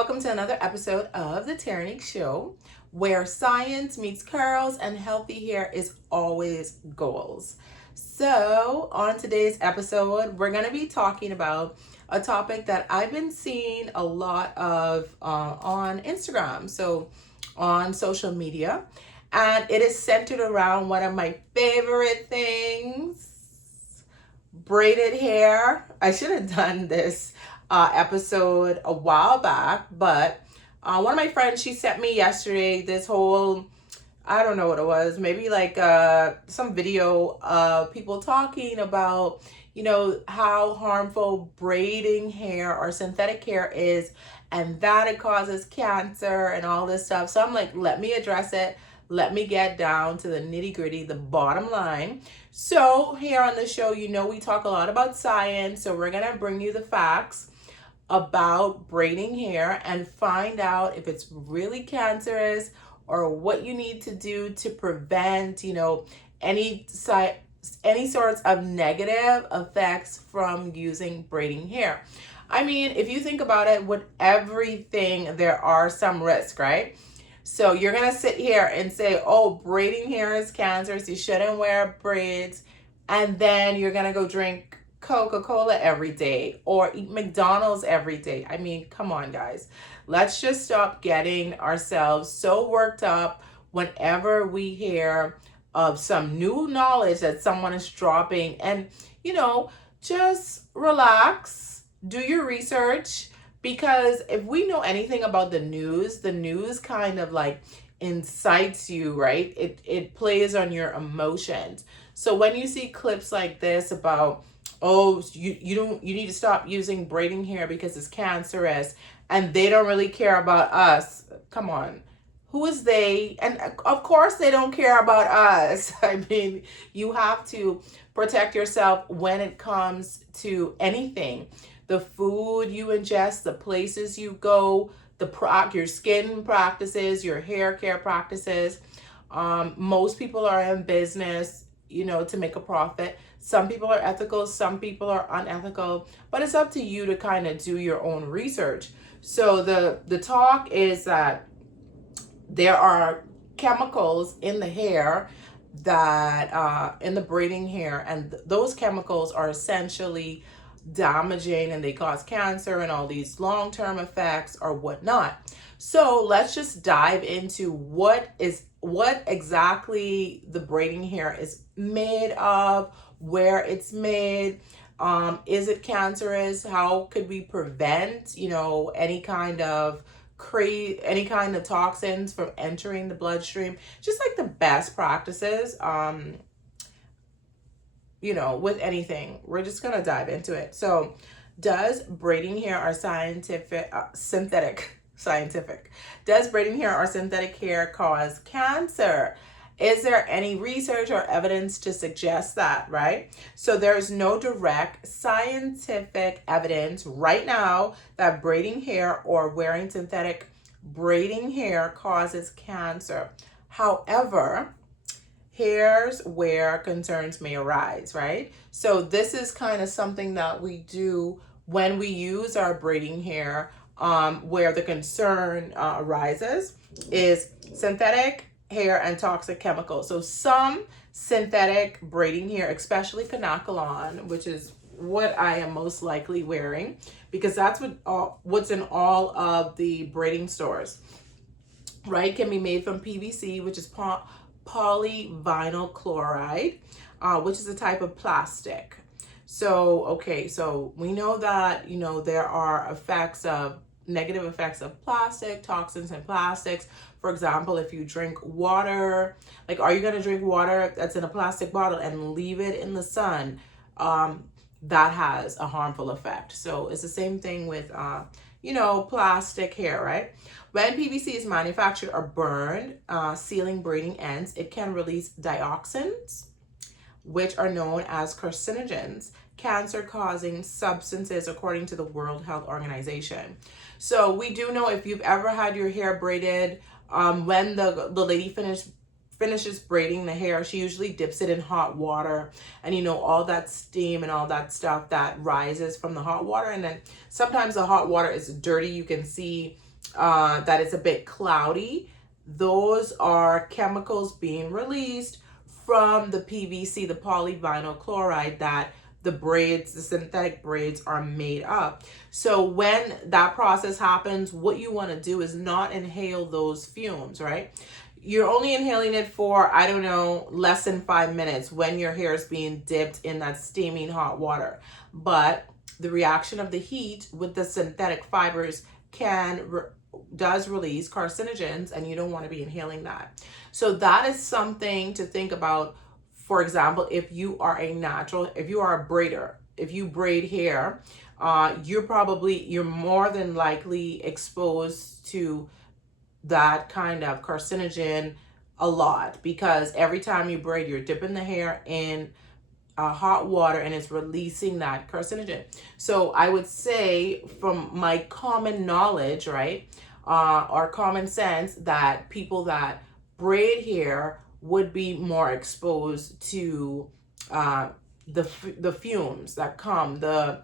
Welcome to another episode of The Tyrannic Show, where science meets curls and healthy hair is always goals. So, on today's episode, we're going to be talking about a topic that I've been seeing a lot of on Instagram, so on social media, and it is centered around one of my favorite things, braided hair. I should have done this episode a while back, but one of my friends, she sent me yesterday this whole, I don't know what it was, maybe like some video of people talking about, how harmful braiding hair or synthetic hair is, and that it causes cancer and all this stuff. So I'm like, let me address it. Let me get down to the nitty gritty, the bottom line. So here on the show, we talk a lot about science. So we're going to bring you the facts about braiding hair and find out if it's really cancerous or what you need to do to prevent, any sorts of negative effects from using braiding hair. I mean, if you think about it, with everything, there are some risks, right? So you're going to sit here and say, oh, braiding hair is cancerous, you shouldn't wear braids. And then you're going to go drink Coca-Cola every day or eat McDonald's every day. I mean, come on, guys. Let's just stop getting ourselves so worked up whenever we hear of some new knowledge that someone is dropping. And, just relax, do your research. Because if we know anything about the news kind of like incites you, right? It plays on your emotions. So when you see clips like this about, oh, you need to stop using braiding hair because it's cancerous, and they don't really care about us. Come on. Who is they? And of course they don't care about us. I mean, you have to protect yourself when it comes to anything. The food you ingest, the places you go, your skin practices, your hair care practices. Most people are in business, to make a profit. Some people are ethical, some people are unethical, but it's up to you to kind of do your own research. So the talk is that there are chemicals in the hair that in the braiding hair, and those chemicals are essentially damaging, and they cause cancer and all these long-term effects or whatnot. So let's just dive into what exactly the braiding hair is made of, where it's made. Is it cancerous? How could we prevent, any kind of toxins from entering the bloodstream? Just like the best practices. With anything. We're just going to dive into it. So, does braiding hair or scientific, does braiding hair or synthetic hair cause cancer? Is there any research or evidence to suggest that, right? So there's no direct scientific evidence right now that braiding hair or wearing synthetic braiding hair causes cancer. However, here's where concerns may arise, right? So this is kind of something that we do when we use our braiding hair, where the concern arises is synthetic hair and toxic chemicals. So some synthetic braiding hair, especially quinaclone, which is what I am most likely wearing, because that's what's in all of the braiding stores, right? Can be made from PVC, which is polyvinyl chloride, which is a type of plastic. So we know that, there are negative effects of plastic, toxins in plastics. For example, if you drink water, like, are you going to drink water that's in a plastic bottle and leave it in the sun? That has a harmful effect. So it's the same thing with, plastic hair, right? When PVC is manufactured or burned, sealing braiding ends, it can release dioxins, which are known as carcinogens, cancer-causing substances, according to the World Health Organization. So we do know, if you've ever had your hair braided, when the lady finishes braiding the hair, she usually dips it in hot water, and all that steam and all that stuff that rises from the hot water. And then sometimes the hot water is dirty. You can see that is a bit cloudy, those are chemicals being released from the PVC, the polyvinyl chloride that the braids, the synthetic braids are made of. So when that process happens, what you want to do is not inhale those fumes, right? You're only inhaling it for, I don't know, less than 5 minutes when your hair is being dipped in that steaming hot water. But the reaction of the heat with the synthetic fibers does release carcinogens, and you don't want to be inhaling that. So that is something to think about. For example, if you are a braider, if you braid hair, you're more than likely exposed to that kind of carcinogen a lot, because every time you braid, you're dipping the hair in hot water and it's releasing that carcinogen. So I would say, from my common knowledge, right, or common sense, that people that braid hair would be more exposed to the fumes that come, the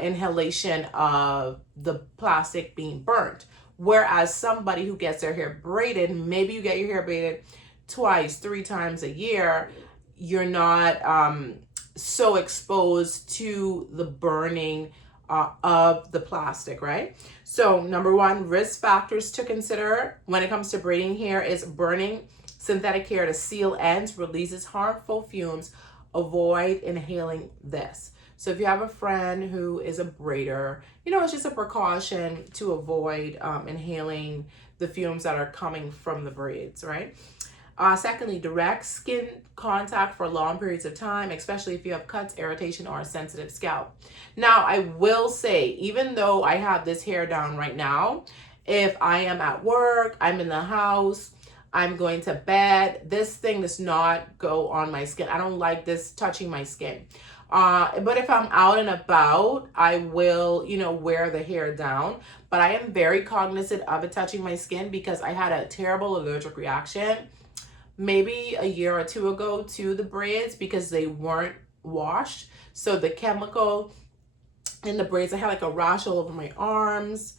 inhalation of the plastic being burnt. Whereas somebody who gets their hair braided, maybe you get your hair braided twice, 3 times a year, you're not so exposed to the burning of the plastic, right? So number one, risk factors to consider when it comes to braiding hair is burning synthetic hair to seal ends releases harmful fumes. Avoid inhaling this. So if you have a friend who is a braider, it's just a precaution to avoid inhaling the fumes that are coming from the braids, right? Secondly, direct skin contact for long periods of time, especially if you have cuts, irritation, or a sensitive scalp. Now, I will say, even though I have this hair down right now, if I am at work, I'm in the house, I'm going to bed, this thing does not go on my skin. I don't like this touching my skin. But if I'm out and about, I will, wear the hair down. But I am very cognizant of it touching my skin, because I had a terrible allergic reaction maybe a year or two ago to the braids, because they weren't washed. So the chemical in the braids, I had like a rash all over my arms.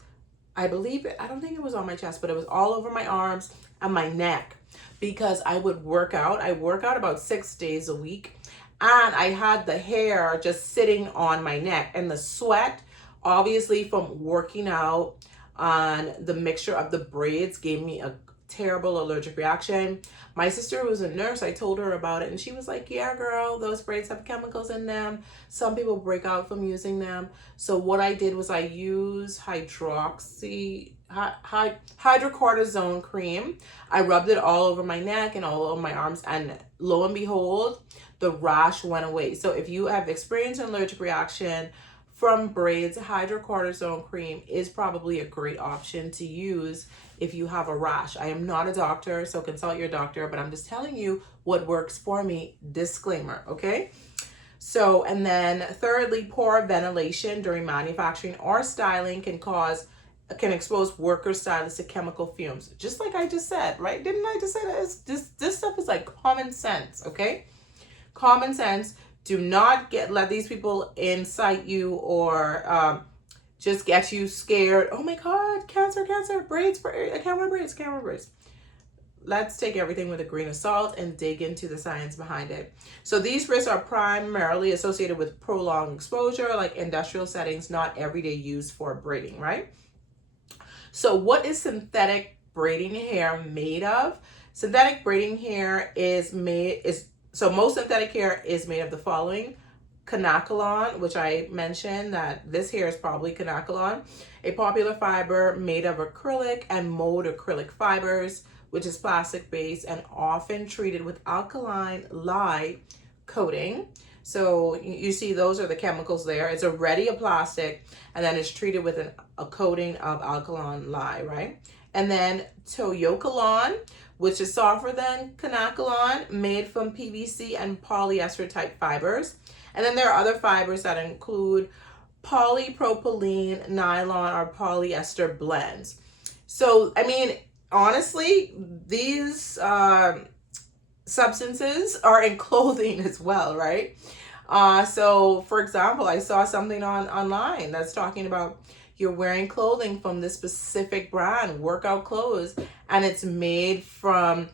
I don't think it was on my chest, but it was all over my arms and my neck, because I would work out. I work out about 6 days a week, and I had the hair just sitting on my neck, and the sweat, obviously from working out on the mixture of the braids, gave me a terrible allergic reaction. My sister, who was a nurse, I told her about it, and she was like, yeah, girl, those braids have chemicals in them. Some people break out from using them. So what I did was I used hydrocortisone cream. I rubbed it all over my neck and all over my arms, and lo and behold, the rash went away. So if you have experienced an allergic reaction from braids, hydrocortisone cream is probably a great option to use if you have a rash. I am not a doctor, so consult your doctor, but I'm just telling you what works for me. Disclaimer, okay? So, and then thirdly, poor ventilation during manufacturing or styling can expose worker stylists to chemical fumes. Just like I just said, right? Didn't I just say that? This stuff is like common sense, okay? Common sense. Do not let these people incite you or just get you scared. Oh my God, cancer, braids, I can't wear braids. Let's take everything with a grain of salt and dig into the science behind it. So these risks are primarily associated with prolonged exposure, like industrial settings, not everyday use for braiding, right? So what is synthetic braiding hair made of? Synthetic braiding hair so most synthetic hair is made of the following: quinaclone, which I mentioned that this hair is probably quinaclone, a popular fiber made of acrylic and mode acrylic fibers, which is plastic based and often treated with alkaline lye coating. So you see those are the chemicals there. It's already a plastic, and then it's treated with a coating of alkaline lye, right? And then toyocolone, which is softer than quinaclone, made from PVC and polyester type fibers. And then there are other fibers that include polypropylene, nylon, or polyester blends. So, I mean, honestly, these substances are in clothing as well, right? So, for example, I saw something online that's talking about, you're wearing clothing from this specific brand, workout clothes, and it's made from,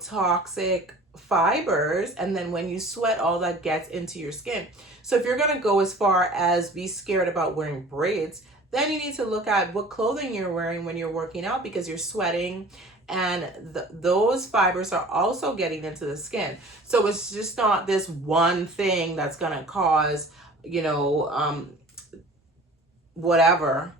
toxic fibers, and then when you sweat, all that gets into your skin. So if you're going to go as far as be scared about wearing braids, then you need to look at what clothing you're wearing when you're working out, because you're sweating, and those fibers are also getting into the skin. So it's just not this one thing that's going to cause, whatever,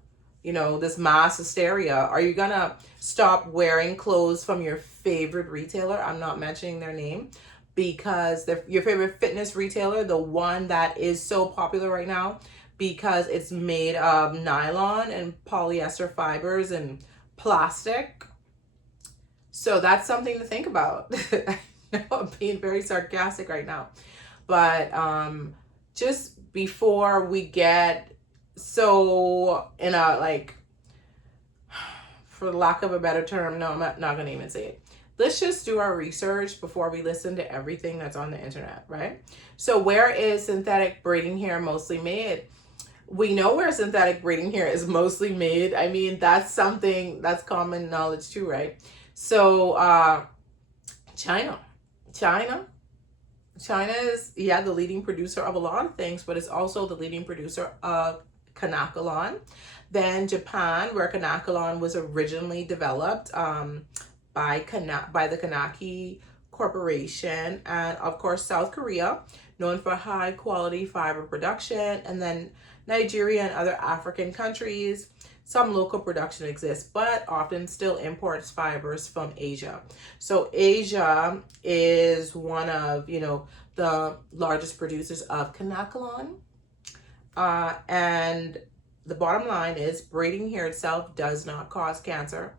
this mass hysteria. Are you going to stop wearing clothes from your favorite retailer? I'm not mentioning their name, because your favorite fitness retailer, the one that is so popular right now because it's made of nylon and polyester fibers and plastic. So that's something to think about. I know I'm being very sarcastic right now, but just before we get so in a, like, for lack of a better term, no, I'm not going to even say it. Let's just do our research before we listen to everything that's on the internet, right? So where is synthetic braiding hair mostly made? We know where synthetic braiding hair is mostly made. I mean, that's something that's common knowledge too, right? So China is, the leading producer of a lot of things, but it's also the leading producer of Kanekalon. Then Japan, where Kanekalon was originally developed by the Kanaki Corporation. And of course, South Korea, known for high quality fiber production. And then Nigeria and other African countries. Some local production exists, but often still imports fibers from Asia. So Asia is one of, the largest producers of Kanekalon. And the bottom line is braiding hair itself does not cause cancer.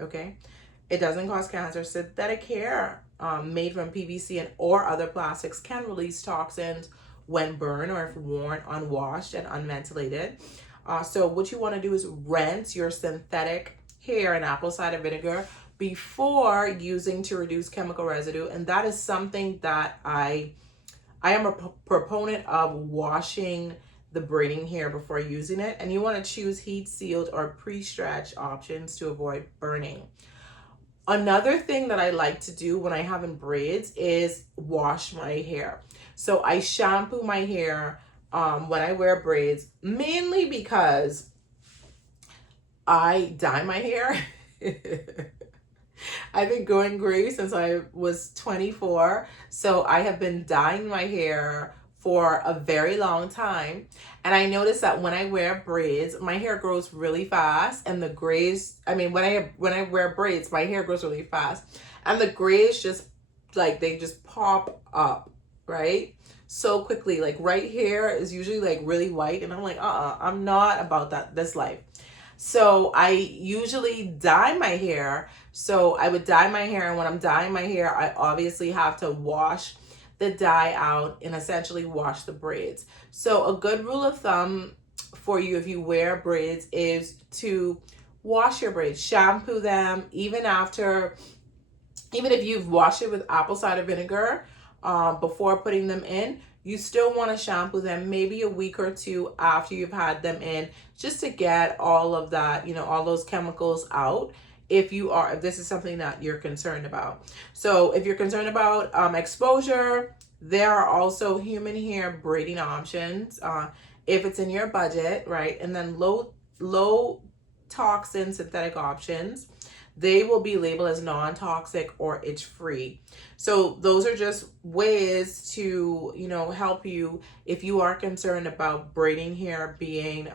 Okay? It doesn't cause cancer. Synthetic hair made from PVC and or other plastics can release toxins when burned or if worn unwashed and unventilated. So what you want to do is rinse your synthetic hair in apple cider vinegar before using to reduce chemical residue. And that is something that I am a proponent of, washing the braiding hair before using it. And you want to choose heat sealed or pre-stretch options to avoid burning. Another thing that I like to do when I have in braids is wash my hair. So I shampoo my hair when I wear braids, mainly because I dye my hair. I've been going gray since I was 24. So I have been dyeing my hair for a very long time. And I noticed that when I wear braids, my hair grows really fast. And the grays, when I wear braids, my hair grows really fast. And the grays just, like, they just pop up, right? So quickly. Like, right hair is usually like really white. And I'm like, I'm not about this life. So I usually dye my hair. So I would dye my hair. And when I'm dyeing my hair, I obviously have to wash the dye out and essentially wash the braids. So a good rule of thumb for you if you wear braids is to wash your braids, shampoo them, even if you've washed it with apple cider vinegar before putting them in, you still want to shampoo them maybe a week or two after you've had them in, just to get all of that, all those chemicals out. If this is something that you're concerned about. So if you're concerned about exposure, there are also human hair braiding options if it's in your budget, right? And then low toxin synthetic options. They will be labeled as non-toxic or itch-free. So those are just ways to, help you if you are concerned about braiding hair being,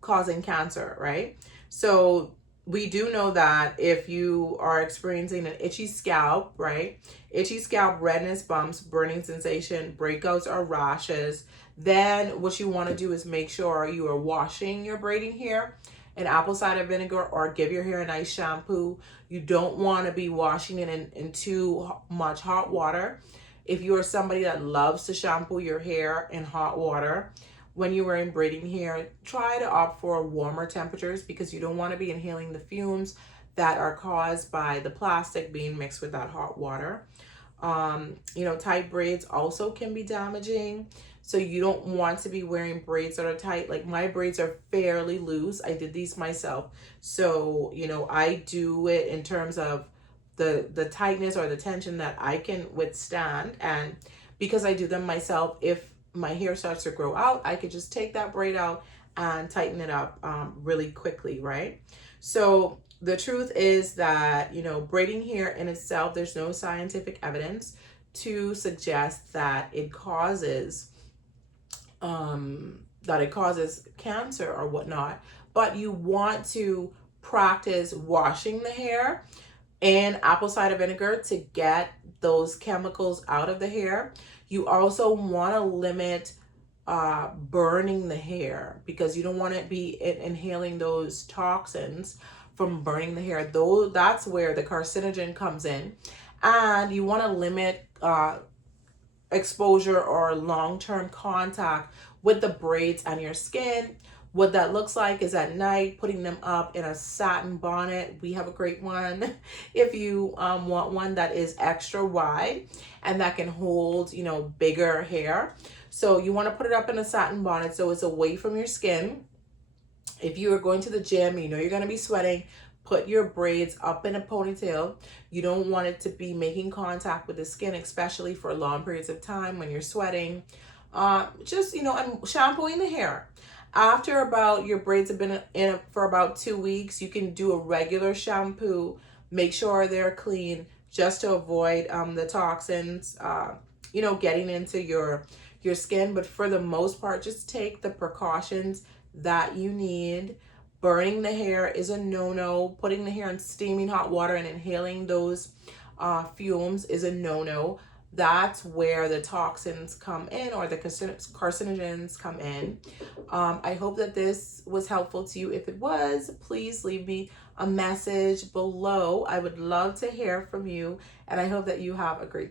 causing cancer, right? So we do know that if you are experiencing an itchy scalp, right? Itchy scalp, redness, bumps, burning sensation, breakouts, or rashes, then what you want to do is make sure you are washing your braiding hair in apple cider vinegar or give your hair a nice shampoo. You don't want to be washing it in too much hot water. If you are somebody that loves to shampoo your hair in hot water, when you're wearing braiding hair, try to opt for warmer temperatures because you don't want to be inhaling the fumes that are caused by the plastic being mixed with that hot water. Tight braids also can be damaging. So you don't want to be wearing braids that are tight. Like my braids are fairly loose. I did these myself. So, you know, I do it in terms of the tightness or the tension that I can withstand. And because I do them myself, if my hair starts to grow out, I could just take that braid out and tighten it up really quickly, right? So the truth is that, you know, braiding hair in itself, there's no scientific evidence to suggest that it causes cancer or whatnot. But you want to practice washing the hair in apple cider vinegar to get those chemicals out of the hair. You also want to limit burning the hair, because you don't want to be inhaling those toxins from burning the hair. Though that's where the carcinogen comes in. And you want to limit exposure or long-term contact with the braids on your skin. What that looks like is at night, putting them up in a satin bonnet. We have a great one if you want one that is extra wide and that can hold, you know, bigger hair. So you want to put it up in a satin bonnet so it's away from your skin. If you are going to the gym, you know you're going to be sweating, put your braids up in a ponytail. You don't want it to be making contact with the skin, especially for long periods of time when you're sweating. Just, you know, and shampooing the hair. After about your braids have been in for about 2 weeks, you can do a regular shampoo. Make sure they're clean just to avoid the toxins, you know, getting into your skin. But for the most part, just take the precautions that you need. Burning the hair is a no-no. Putting the hair in steaming hot water and inhaling those fumes is a no-no. That's where the toxins come in, or the carcinogens come in. I hope that this was helpful to you. If it was, please leave me a message below. I would love to hear from you, and I hope that you have a great day.